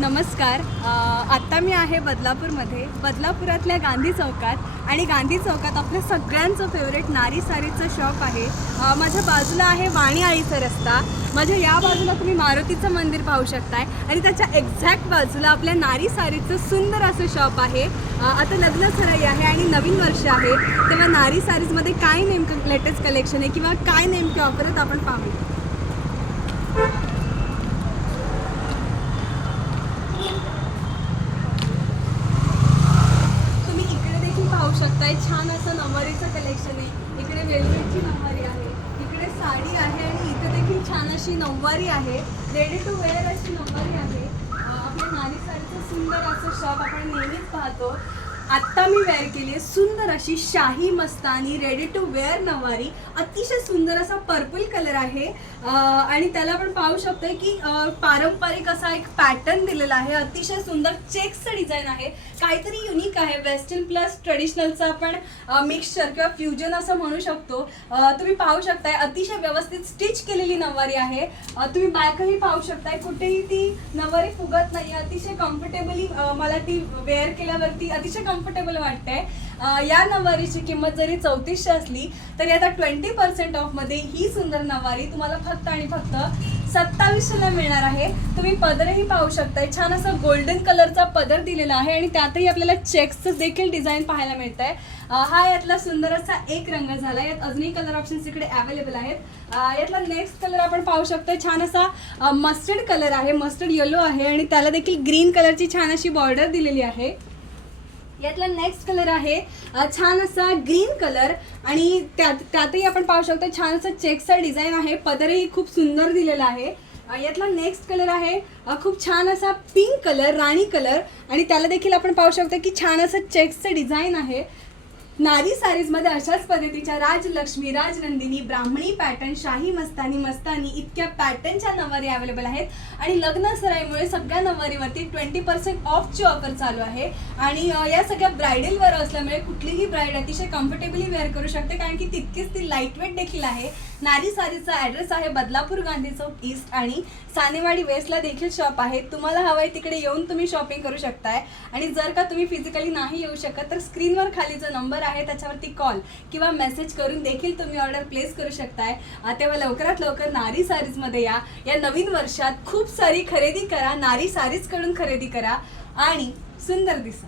नमस्कार. आत्ता मी आहे बदलापूरमध्ये. बदलापुरातल्या गांधी चौकात. आणि गांधी चौकात आपल्या सगळ्यांचं फेवरेट नारी सारीचं शॉप आहे. माझ्या बाजूला आहे वाणी आळीचा रस्ता. माझ्या या बाजूला तुम्ही मारुतीचं मंदिर पाहू शकताय. आणि त्याच्या एक्झॅक्ट बाजूला आपल्या नारी सारीचं सुंदर असं शॉप आहे. आता लग्न सराई आहे आणि नवीन वर्ष आहे. तेव्हा नारी सारीजमध्ये काय नेमकं लेटेस्ट कलेक्शन आहे किंवा काय नेमकं ऑफर आहेत आपण पाहूया तुम्ही इकडे देखील पाहू शकताय छान असं नऊवारीचं कलेक्शन आहे इकडे वेलवेटची नऊवारी आहे इकडे साडी आहे आणि इथे देखील छान अशी नऊवारी आहे. रेडी टू वेअर अशी नऊवारी आहे. आपल्या नारी साडीचं सुंदर असं शॉप आपण नेहमीच पाहतो. आत्ता मी वेअर केली आहे सुंदर अशी शाही मस्तानी रेडी टू वेअर नवारी अतिशय सुंदर असा पर्पल कलर आहे. आणि त्याला आपण पाहू शकतो की पारंपरिक असा एक पॅटर्न दिलेला आहे. अतिशय सुंदर चेक्सचं डिझाईन आहे. काहीतरी युनिक आहे. वेस्टर्न प्लस ट्रेडिशनलचं आपण मिक्सचर किंवा फ्युजन असं म्हणू शकतो. तुम्ही पाहू शकताय अतिशय व्यवस्थित स्टिच केलेली नववारी आहे. तुम्ही बॅकही पाहू शकताय. कुठेही ती नववारी फुगत नाही अतिशय कम्फर्टेबली मला ती वेअर केल्यावरती अतिशय कम्फर्टेबल कम्फर्टेबल वाटतंय. या नवारीची किंमत जरी चौतीसशे असली तरी आता ट्वेंटी पर्सेंट ऑफमध्ये ही सुंदर नऊवारी तुम्हाला फक्त आणि फक्त सत्तावीसशेला मिळणार आहे. तुम्ही पदरही पाहू शकताय. छान असं गोल्डन कलरचा पदर दिलेला आहे आणि त्यातही आपल्याला चेक्सचं देखील डिझाईन पाहायला मिळत आहे हा यातला सुंदर असा एक रंग झाला. यात अजूनही कलर ऑप्शन्स इकडे अवेलेबल आहेत. यातला नेक्स्ट कलर आपण पाहू शकतो छान असा मस्टर्ड कलर आहे. मस्टर्ड येलो आहे आणि त्याला देखील ग्रीन कलरची छान अशी बॉर्डर दिलेली आहे. यातला नेक्स्ट कलर आहे छान असा ग्रीन कलर आणि त्यात त्यातही आपण पाहू शकतो छान असं चेक्सचा डिझाईन आहे पदरही खूप सुंदर दिलेला आहे. यातला नेक्स्ट कलर आहे खूप छान असा पिंक कलर राणी कलर आणि त्याला देखील आपण पाहू शकतो की छान असं चेक्सचं डिझाईन आहे. नारी सारीजमध्ये अशाच पद्धतीच्या राजलक्ष्मी राजनंदिनी ब्राह्मणी पॅटर्न शाही मस्तानी मस्तानी इतक्या पॅटर्नच्या नवारी अवेलेबल आहेत. आणि लग्न सराईमुळे सगळ्या नवारीवरती ट्वेंटी पर्सेंट ऑफची ऑफर चालू आहे. आणि या सगळ्या ब्रायडलवर असल्यामुळे कुठलीही ब्राईड अतिशय कम्फर्टेबली वेअर करू शकते. कारण की तितकीच ती लाईटवेट देखील आहे. नारी सारीचा ॲड्रेस आहे बदलापूर गांधी चौक ईस्ट आणि सानेवाडी वेस्टला देखील शॉप आहे. तुम्हाला हवं आहे तिकडे येऊन तुम्ही शॉपिंग करू शकताय. आणि जर का तुम्ही फिजिकली नाही येऊ शकत तर स्क्रीनवर खाली जो नंबर आहे त्याच्यावरती कॉल किंवा मेसेज करून देखील तुम्ही ऑर्डर प्लेस करू शकताय. तेव्हा लवकरात लवकर नारी सारीजमध्ये या. या नवीन वर्षात खूप सारी खरेदी करा. नारी सारीजकडून खरेदी करा. आणि सुंदर दिसा.